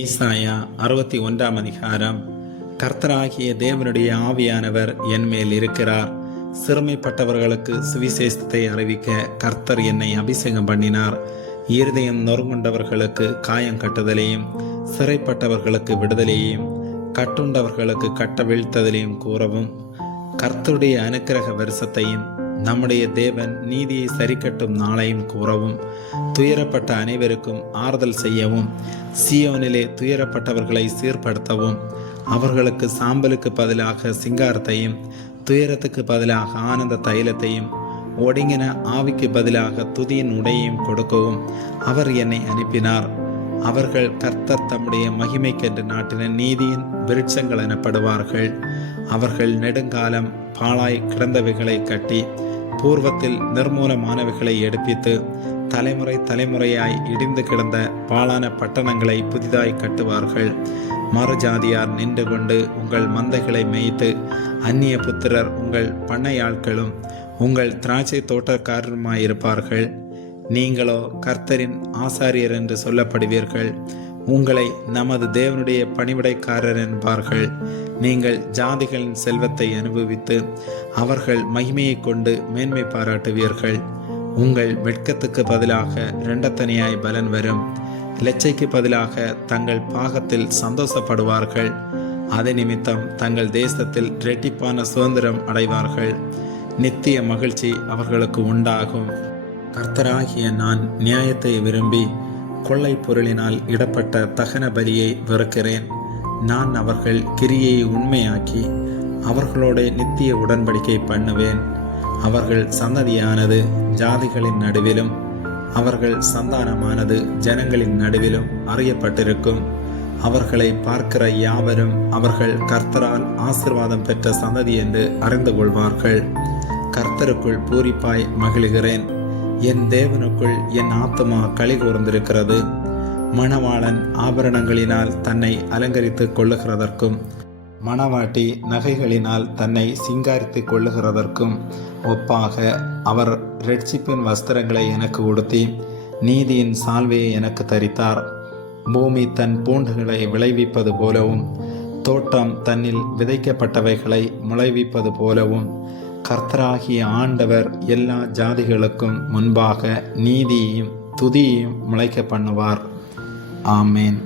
ஏசாயா 61 அதிகாரம். கர்த்தராகிய தேவனுடைய ஆவியானவர் என் மேல் இருக்கிறார். சிறுமைப்பட்டவர்களுக்கு சுவிசேஷத்தை அறிவிக்க கர்த்தர் என்னை அபிஷேகம் பண்ணினார். இருதயம் நொறுங்குண்டவர்களுக்கு காயம் கட்டுதலையும், சிறைப்பட்டவர்களுக்கு விடுதலையும், கட்டுண்டவர்களுக்கு கட்ட வீழ்த்ததலையும் கூறவும், கர்த்தருடைய அனுக்கிரக வருஷத்தையும் நம்முடைய தேவன் நீதியை சரிக்கட்டும் நாளையும் கூறவும், துயரப்பட்ட அனைவருக்கும் ஆறுதல் செய்யவும், சீயோனிலே துயரப்பட்டவர்களை சீர்படுத்தவும், அவர்களுக்கு சாம்பலுக்கு பதிலாக சிங்காரத்தையும், துயரத்துக்கு பதிலாக ஆனந்த தைலத்தையும், ஒடுங்கின ஆவிக்கு பதிலாக துதியின் உடையையும் கொடுக்கவும் அவர் என்னை அனுப்பினார். அவர்கள் கர்த்தர் தம்முடைய மகிமைக்கென்று நாட்டின நீதியின் விருட்சங்கள் எனப்படுவார்கள். அவர்கள் நெடுங்காலம் பாழாய் கிடந்தவைகளை கட்டி, பூர்வத்தில் நிர்மூலமானவைகளை எடுப்பித்து, தலைமுறை தலைமுறையாய் இடிந்து கிடந்த பாழான பட்டணங்களை புதிதாய் கட்டுவார்கள். மறுஜாதியார் நின்று கொண்டு உங்கள் மந்தைகளை மேய்த்து, அந்நிய புத்திரர் உங்கள் பண்ணையாட்களும் உங்கள் திராட்சை தோட்டக்காரருமாயிருப்பார்கள். நீங்களோ கர்த்தரின் ஆசாரியர் என்று சொல்லப்படுவீர்கள். உங்களை நமது தேவனுடைய பணிவிடைக்காரர் என்பார்கள். நீங்கள் ஜாதிகளின் செல்வத்தை அனுபவித்து அவர்கள் மகிமையை கொண்டு மேன்மை பாராட்டுவீர்கள். உங்கள் வெட்கத்துக்கு பதிலாக இரண்டத்தனியாய் பலன் வரும். லெச்சைக்கு பதிலாக தங்கள் பாகத்தில் சந்தோஷப்படுவார்கள். அது நிமித்தம் தங்கள் தேசத்தில் இரட்டிப்பான சுதந்திரம் அடைவார்கள். நித்திய மகிழ்ச்சி அவர்களுக்கு உண்டாகும். கர்த்தராகிய நான் நியாயத்தை விரும்பி கொள்ளை பொருளினால் இடப்பட்ட தகன பலியை வெறுக்கிறேன். நான் அவர்கள் கிரியை உண்மையாக்கி அவர்களோட நித்திய உடன்படிக்கை பண்ணுவேன். அவர்கள் சந்ததியானது ஜாதிகளின் நடுவிலும் அவர்கள் சந்தானமானது ஜனங்களின் நடுவிலும் அறியப்பட்டிருக்கும். அவர்களை பார்க்கிற யாவரும் அவர்கள் கர்த்தரால் ஆசீர்வாதம் பெற்ற சந்ததி என்று அறிந்து கொள்வார்கள். கர்த்தருக்குள் பூரிப்பாய் மகிழ்கிறேன். என் தேவனுக்குள் என் ஆத்துமா களி கூர்ந்திருக்கிறது. மணவாளன் ஆபரணங்களினால் தன்னை அலங்கரித்துக் கொள்ளுகிறதற்கும், மணவாட்டி நகைகளினால் தன்னை சிங்காரித்துக் கொள்ளுகிறதற்கும் ஒப்பாக அவர் இரட்சிப்பின் வஸ்திரங்களை எனக்கு உடுத்தி நீதியின் சால்வையை எனக்கு தரித்தார். பூமி தன் பூண்டுகளை விளைவிப்பது போலவும், தோட்டம் தன்னில் விதைக்கப்பட்டவைகளை முளைவிப்பது போலவும், கர்த்தராகிய ஆண்டவர் எல்லா ஜாதிகளுக்கும் முன்பாக நீதியையும் துதியையும் முளைக்க பண்ணுவார். ஆமேன்.